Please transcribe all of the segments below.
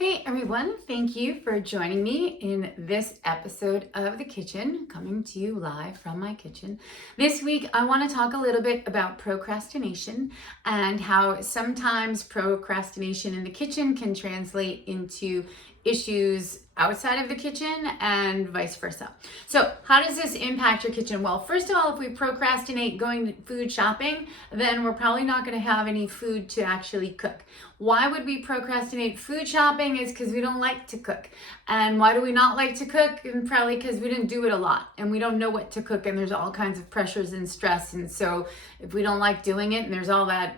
Hey everyone, thank you for joining me in this episode of The Kitchen, coming to you live from my kitchen. This week, I want to talk a little bit about procrastination and how sometimes procrastination in the kitchen can translate into issues outside of the kitchen and vice versa. So how does this impact your kitchen? Well, first of all, if we procrastinate going food shopping, then we're probably not going to have any food to actually cook. Why would we procrastinate food shopping? Is because we don't like to cook. And why do we not like to cook? And probably because we didn't do it a lot and we don't know what to cook and there's all kinds of pressures and stress. And so if we don't like doing it and there's all that,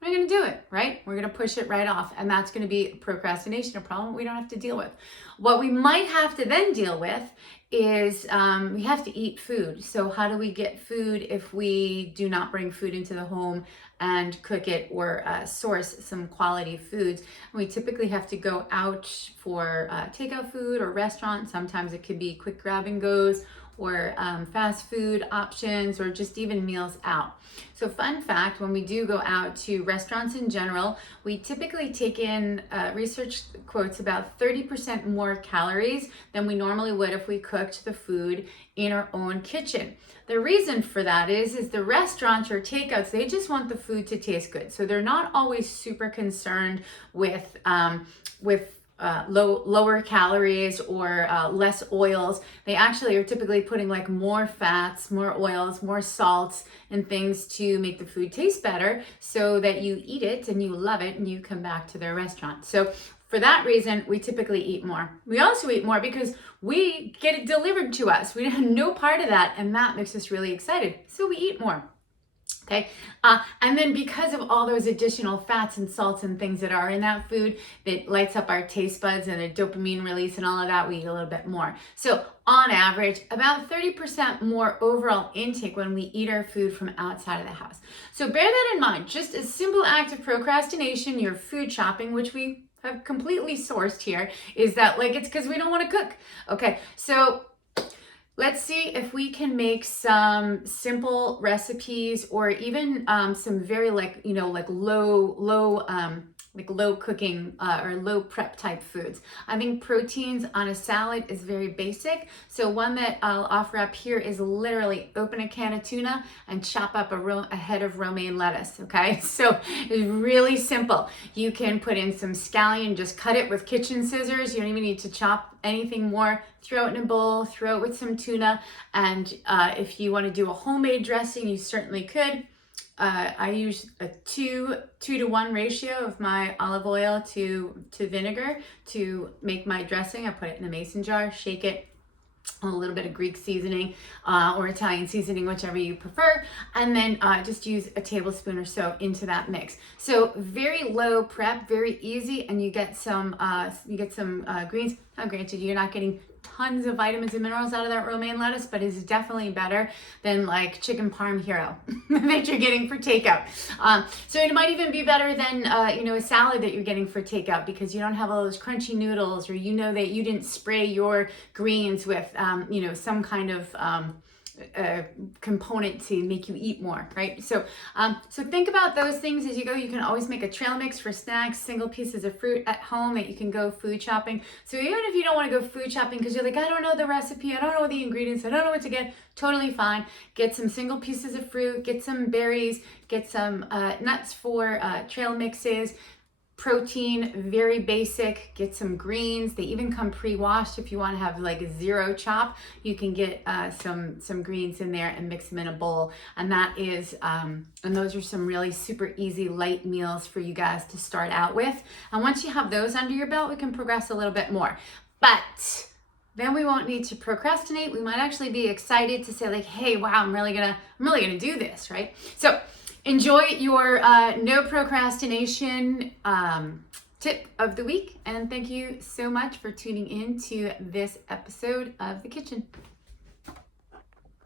we're going to do it, right? We're going to push it right off. And that's going to be procrastination, a problem we don't have to deal with. What we might have to then deal with is we have to eat food. So how do we get food if we do not bring food into the home and cook it or source some quality foods? We typically have to go out for takeout food or restaurant. Sometimes it could be quick grab and goes or fast food options or just even meals out. So fun fact, when we do go out to restaurants in general, we typically take in research quotes about 30% more calories than we normally would if we cooked the food in our own kitchen. The reason for that is the restaurants or takeouts, they just want the food to taste good. So they're not always super concerned with lower calories or less oils. They actually are typically putting like more fats, more oils, more salts and things to make the food taste better so that you eat it and you love it and you come back to their restaurant. So for that reason, we typically eat more. We also eat more because we get it delivered to us. We have no part of that, and that makes us really excited. So we eat more. Okay, and then because of all those additional fats and salts and things that are in that food that lights up our taste buds and the dopamine release and all of that, we eat a little bit more. So on average, about 30% more overall intake when we eat our food from outside of the house. So bear that in mind. Just a simple act of procrastination, your food shopping, which we have completely sourced here, is that like it's because we don't want to cook. Okay, so let's see if we can make some simple recipes or even some very like low cooking or low prep type foods. I think proteins on a salad is very basic. So one that I'll offer up here is literally open a can of tuna and chop up a head of romaine lettuce, okay? So it's really simple. You can put in some scallion, just cut it with kitchen scissors. You don't even need to chop anything more. Throw it in a bowl, throw it with some tuna. And if you want to do a homemade dressing, you certainly could. I use a 2-to-1 ratio of my olive oil to vinegar to make my dressing. I put it in a mason jar, shake it, a little bit of Greek seasoning or Italian seasoning, whichever you prefer, and then just use a tablespoon or so into that mix. So very low prep, very easy, and you get some greens. Now, granted, you're not getting tons of vitamins and minerals out of that romaine lettuce, but it's definitely better than like chicken parm hero that you're getting for takeout. So it might even be better than a salad that you're getting for takeout because you don't have all those crunchy noodles, or that you didn't spray your greens with some kind of component to make you eat more, right? So think about those things as you go. You can always make a trail mix for snacks, single pieces of fruit at home that you can go food shopping. So even if you don't want to go food shopping because you're like, I don't know the recipe, I don't know the ingredients, I don't know what to get, totally fine. Get some single pieces of fruit, get some berries, get some nuts for trail mixes. Protein, very basic. Get some greens. They even come pre-washed. If you want to have like a zero chop, you can get some greens in there and mix them in a bowl. And that is, and those are some really super easy light meals for you guys to start out with. And once you have those under your belt, we can progress a little bit more. But then we won't need to procrastinate. We might actually be excited to say like, hey, wow, I'm really gonna do this, right? So enjoy your no procrastination tip of the week, and thank you so much for tuning in to this episode of The Kitchen.